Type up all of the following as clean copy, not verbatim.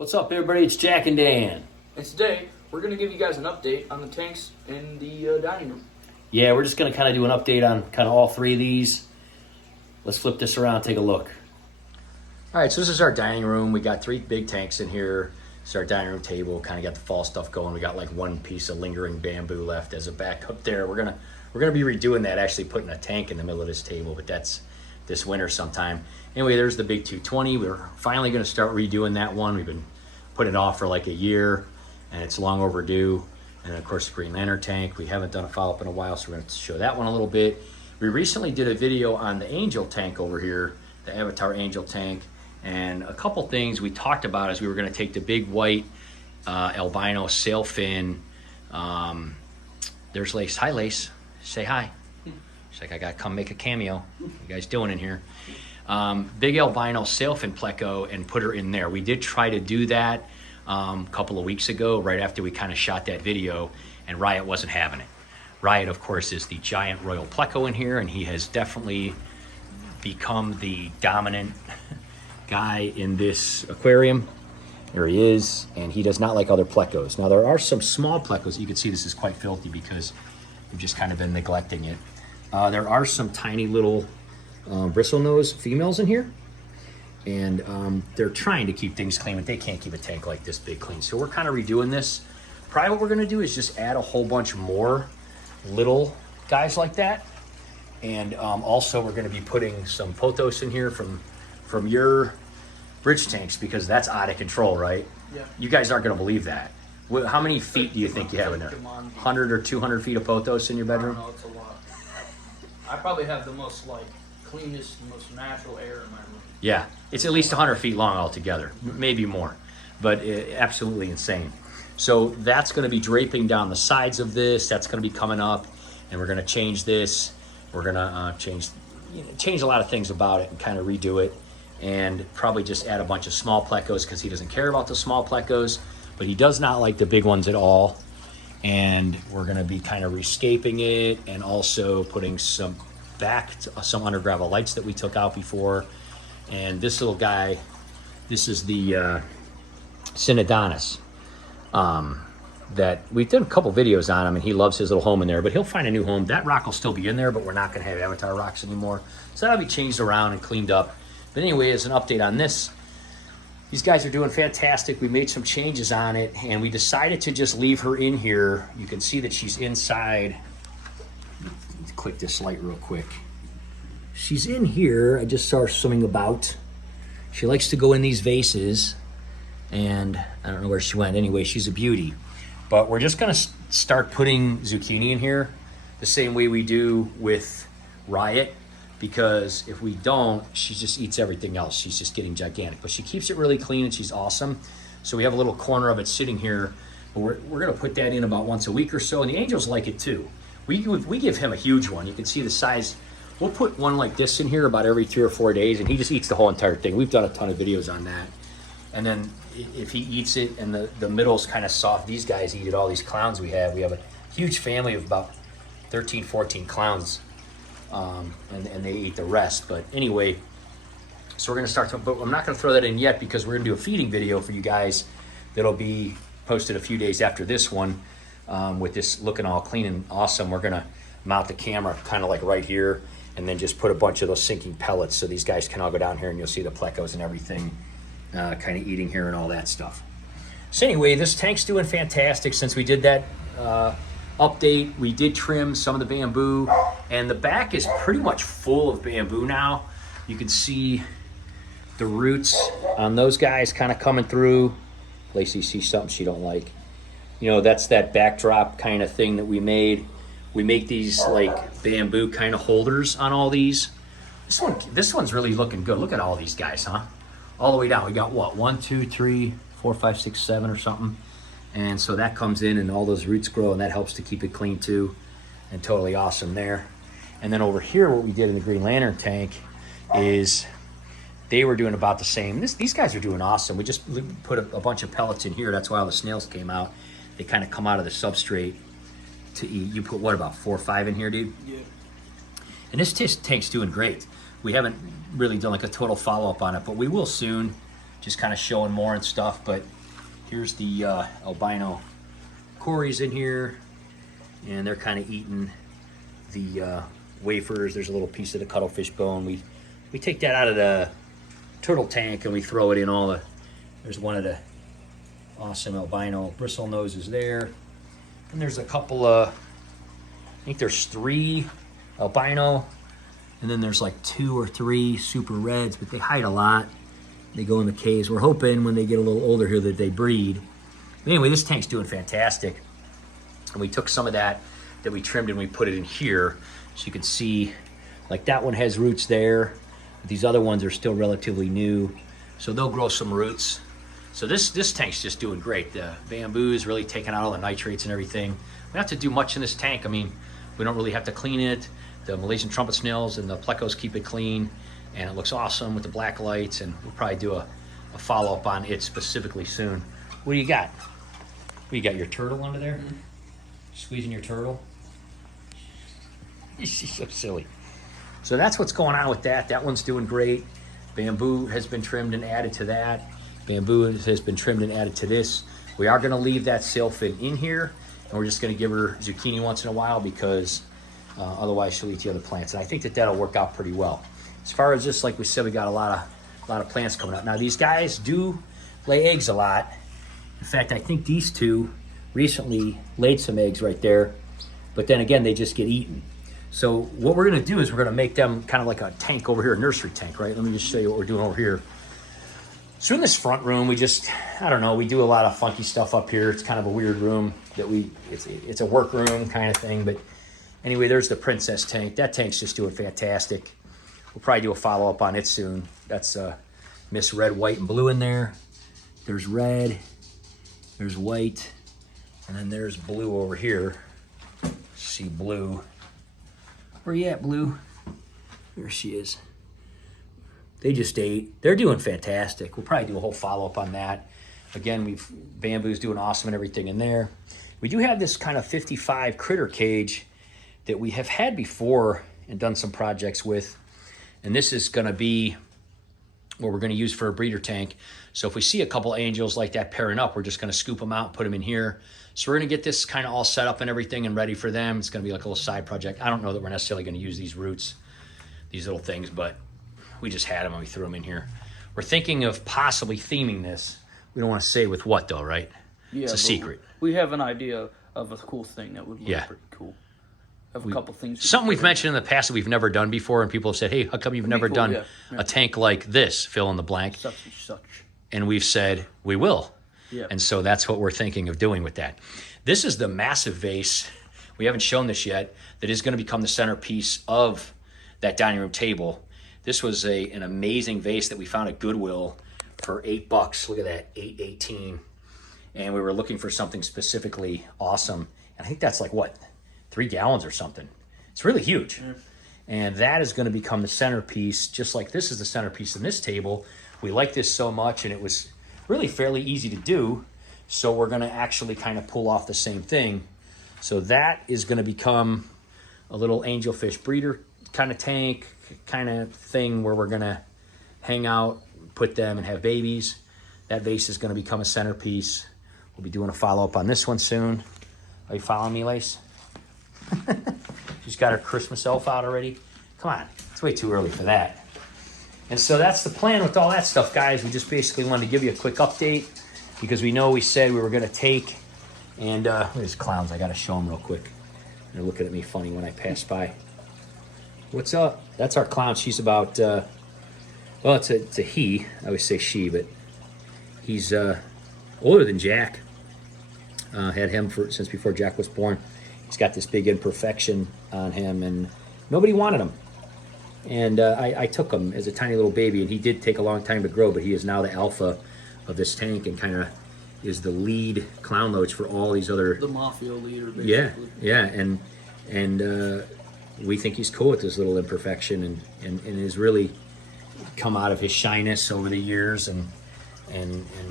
What's up, everybody? It's Jack and Dan. And today, we're going to give you guys an update on the tanks in the dining room. Yeah, we're just going to kind of do an update on kind of all three of these. Let's flip this around and take a look. All right, so this is our dining room. We got three big tanks in here. This is our dining room table. Kind of got the fall stuff going. We got like one piece of lingering bamboo left as a backup there. We're gonna be redoing that, actually putting a tank in the middle of this table, but that's this winter sometime. Anyway, there's the big 220. We're finally going to start redoing that one. We've been putting it off for like a year, and it's long overdue. And of course, the Green Lantern tank. We haven't done a follow-up in a while, so we're going to show that one a little bit. We recently did a video on the Angel tank over here, the Avatar Angel tank, and a couple things we talked about is we were going to take the big white albino sail fin. There's Lace. Hi, Lace. Say hi. She's like, I got to come make a cameo. What you guys doing in here? Big albino sailfin pleco and put her in there. We did try to do that a couple of weeks ago, right after we kind of shot that video, and Riot wasn't having it. Riot, of course, is the giant royal pleco in here, and he has definitely become the dominant guy in this aquarium. There he is, and he does not like other plecos. Now, there are some small plecos. You can see this is quite filthy because we've just kind of been neglecting it. There are some tiny little bristlenose females in here, and they're trying to keep things clean, but they can't keep a tank like this big clean. So we're kind of redoing this. Probably what we're going to do is just add a whole bunch more little guys like that, and also we're going to be putting some pothos in here from your bridge tanks, because that's out of control, right? Yeah. You guys aren't going to believe that. How many feet do you think you have in there? 100 or 200 feet of pothos in your bedroom? I don't know, it's a lot. I probably have the most cleanest, most natural air in my room. Yeah, it's at least 100 feet long altogether, maybe more, but absolutely insane. So that's going to be draping down the sides of this. That's going to be coming up, and we're going to change this. We're going to change a lot of things about it and kind of redo it, and probably just add a bunch of small plecos because he doesn't care about the small plecos, but he does not like the big ones at all. And we're going to be kind of rescaping it, and also putting some under gravel lights that we took out before. And this little guy, this is the Synodonus that we did a couple videos on him, and he loves his little home in there, but he'll find a new home. That rock will still be in there, but we're not going to have Avatar rocks anymore. So that'll be changed around and cleaned up. But anyway, as an update on this, these guys are doing fantastic. We made some changes on it, and we decided to just leave her in here. You can see that she's inside. Let's click this light real quick. She's in here. I just saw her swimming about. She likes to go in these vases, and I don't know where she went. Anyway, she's a beauty. But we're just gonna start putting zucchini in here the same way we do with Riot, because if we don't, she just eats everything else. She's just getting gigantic, but she keeps it really clean, and she's awesome. So we have a little corner of it sitting here, but we're gonna put that in about once a week or so, and the angels like it too. We give him a huge one. You can see the size. We'll put one like this in here about every 3 or 4 days, and he just eats the whole entire thing. We've done a ton of videos on that. And then if he eats it and the middle's kind of soft, these guys eat it. All these clowns we have a huge family of about 13, 14 clowns. And they eat the rest. But anyway, so we're going to start, but I'm not going to throw that in yet because we're going to do a feeding video for you guys that'll be posted a few days after this one, with this looking all clean and awesome. We're going to mount the camera kind of like right here, and then just put a bunch of those sinking pellets so these guys can all go down here, and you'll see the plecos and everything kind of eating here and all that stuff. So anyway, this tank's doing fantastic. Since we did that update, we did trim some of the bamboo, and the back is pretty much full of bamboo now. You can see the roots on those guys kind of coming through. Lacey sees something she don't like. You know, that's that backdrop kind of thing that we made. We make these like bamboo kind of holders on all these. This one's really looking good. Look at all these guys, huh? All the way down. We got what? 1, 2, 3, 4, 5, 6, 7 or something. And so that comes in, and all those roots grow, and that helps to keep it clean too. And totally awesome there. And then over here, what we did in the Green Lantern tank is they were doing about the same. These guys are doing awesome. We just put a bunch of pellets in here. That's why all the snails came out. They kind of come out of the substrate to eat. You put what, about 4 or 5 in here, dude? Yeah. And this tank's doing great. We haven't really done like a total follow-up on it, but we will soon. just kind of showing more and stuff. But here's the albino Corys in here, and they're kind of eating the wafers. There's a little piece of the cuttlefish bone. We take that out of the turtle tank and we throw it in all the. There's one of the awesome albino bristle noses there, and there's a couple of. I think there's 3 albino, and then there's like 2 or 3 super reds, but they hide a lot. They go in the caves. We're hoping when they get a little older here that they breed. But anyway, this tank's doing fantastic. And we took some of that we trimmed and we put it in here. So you can see, like that one has roots there. These other ones are still relatively new. So they'll grow some roots. So this tank's just doing great. The bamboo is really taking out all the nitrates and everything. We don't have to do much in this tank. I mean, we don't really have to clean it. The Malaysian trumpet snails and the plecos keep it clean. And it looks awesome with the black lights. And we'll probably do a follow-up on it specifically soon. What do you got? You got your turtle under there? Mm-hmm. Squeezing your turtle? She's so silly. So that's what's going on with that. That one's doing great. Bamboo has been trimmed and added to that. Bamboo has been trimmed and added to this. We are going to leave that sailfin in here, and we're just going to give her zucchini once in a while because otherwise she'll eat the other plants. And I think that that'll work out pretty well. As far as this, like we said, we got a lot of plants coming up. Now these guys do lay eggs a lot. In fact, I think these 2 recently laid some eggs right there, but then again, they just get eaten. So what we're gonna do is we're gonna make them kind of like a tank over here, a nursery tank, right? Let me just show you what we're doing over here. So in this front room, we just, I don't know, we do a lot of funky stuff up here. It's kind of a weird room that it's a work room kind of thing. But anyway, there's the princess tank. That tank's just doing fantastic. We'll probably do a follow-up on it soon. That's Miss Red, White, and Blue in there. There's red, there's white, and then there's blue over here. See blue. Where you at, Blue? There she is. They just ate. They're doing fantastic. We'll probably do a whole follow-up on that. Again, bamboo's doing awesome and everything in there. We do have this kind of 55 critter cage that we have had before and done some projects with. And this is gonna be what we're gonna use for a breeder tank. So if we see a couple angels like that pairing up, we're just gonna scoop them out, put them in here. So we're gonna get this kind of all set up and everything and ready for them. It's gonna be like a little side project. I don't know that we're necessarily gonna use these roots, these little things, but we just had them and we threw them in here. We're thinking of possibly theming this. We don't wanna say with what though, right? Yeah, it's a secret. We have an idea of a cool thing that would look pretty cool. Of a couple things. Something we've mentioned in the past that we've never done before, and people have said, hey, how come you've never done a tank like this, fill in the blank? Such and such. And we've said, we will. Yeah. And so that's what we're thinking of doing with that. This is the massive vase. We haven't shown this yet. That is going to become the centerpiece of that dining room table. This was an amazing vase that we found at Goodwill for $8. Look at that, $8.18. And we were looking for something specifically awesome. And I think that's like, what, 3 gallons or something. It's really huge. Mm. And that is going to become the centerpiece, just like this is the centerpiece in this table. We like this so much, and it was really fairly easy to do. So we're going to actually kind of pull off the same thing. So that is going to become a little angelfish breeder kind of tank, kind of thing where we're going to hang out, put them, and have babies. That vase is going to become a centerpiece. We'll be doing a follow-up on this one soon. Are you following me, Lace? She's got her Christmas elf out already. Come on, it's way too early for that. And so that's the plan with all that stuff, guys. We just basically wanted to give you a quick update because we know we said we were going to take, and there's clowns. I got to show them real quick. They're looking at me funny when I pass by. What's up? That's our clown. She's about, well, it's a he. I always say she, but he's older than Jack. Had him since before Jack was born. He's got this big imperfection on him, and nobody wanted him. And I took him as a tiny little baby, and he did take a long time to grow, but he is now the alpha of this tank and kind of is the lead clown loach for all these other... The mafia leader, basically. Yeah, and we think he's cool with this little imperfection and has really come out of his shyness over the years and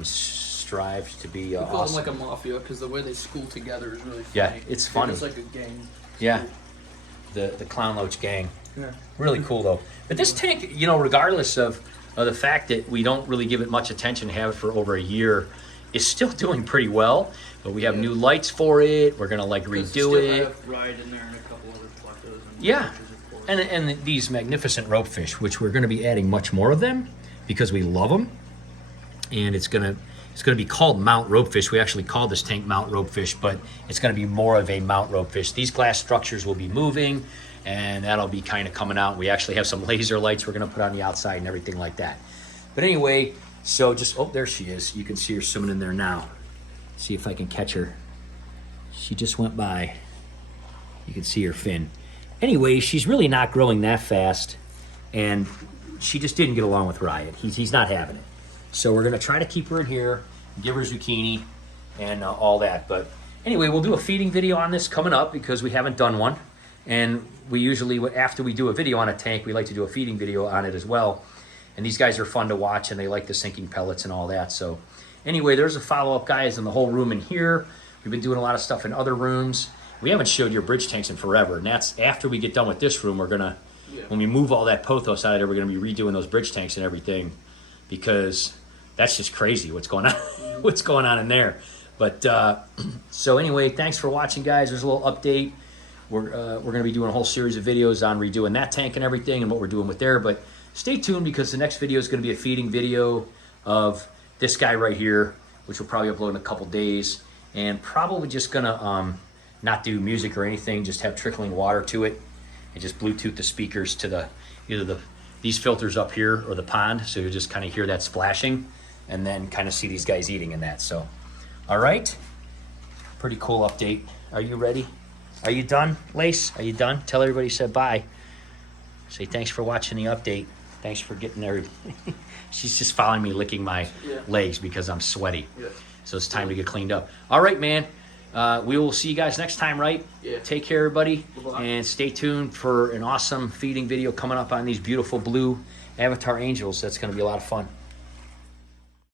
strives to be awesome. We call awesome. them like a mafia because the way they school together is really funny. Yeah, it's funny. It's like a gang. Yeah, the clown loach gang. Yeah. Really cool though. But this tank, you know, regardless of the fact that we don't really give it much attention, have it for over a year, is still doing pretty well. But we have new lights for it. We're gonna like redo it. Have Ride in there and a couple other collectors and Yeah, pictures, of course. and these magnificent ropefish, which we're gonna be adding much more of them because we love them. And it's gonna be called Mount Ropefish. We actually call this tank Mount Ropefish, but it's gonna be more of a Mount Ropefish. These glass structures will be moving, and that'll be kind of coming out. We actually have some laser lights we're gonna put on the outside and everything like that. But anyway, so just, oh, there she is. You can see her swimming in there now. See if I can catch her. She just went by. You can see her fin. Anyway, she's really not growing that fast, and she just didn't get along with Riot. He's not having it. So we're gonna try to keep her in here, give her zucchini, and all that. But anyway, we'll do a feeding video on this coming up because we haven't done one. And we usually, after we do a video on a tank, we like to do a feeding video on it as well. And these guys are fun to watch, and they like the sinking pellets and all that. So anyway, there's a follow-up, guys, in the whole room in here. We've been doing a lot of stuff in other rooms. We haven't showed your bridge tanks in forever, and that's after we get done with this room. We're gonna, when we move all that pothos out of there, we're gonna be redoing those bridge tanks and everything, because that's just crazy what's going on, what's going on in there. But so anyway, thanks for watching, guys. There's a little update. We're gonna be doing a whole series of videos on redoing that tank and everything and what we're doing with there. But stay tuned, because the next video is gonna be a feeding video of this guy right here, which we'll probably upload in a couple days, and probably just gonna not do music or anything, just have trickling water to it, and just Bluetooth the speakers to either these filters up here or the pond, so you just kind of hear that splashing, and then kind of see these guys eating in that. So, all right, pretty cool update. Are you ready? Are you done, Lace? Are you done? Tell everybody you said bye. Say thanks for watching the update. Thanks for getting there. She's just following me, licking my legs because I'm sweaty. Yeah. So it's time to get cleaned up. All right, man. We will see you guys next time, right? Yeah. Take care, everybody. Bye-bye. And stay tuned for an awesome feeding video coming up on these beautiful blue Avatar angels. That's going to be a lot of fun.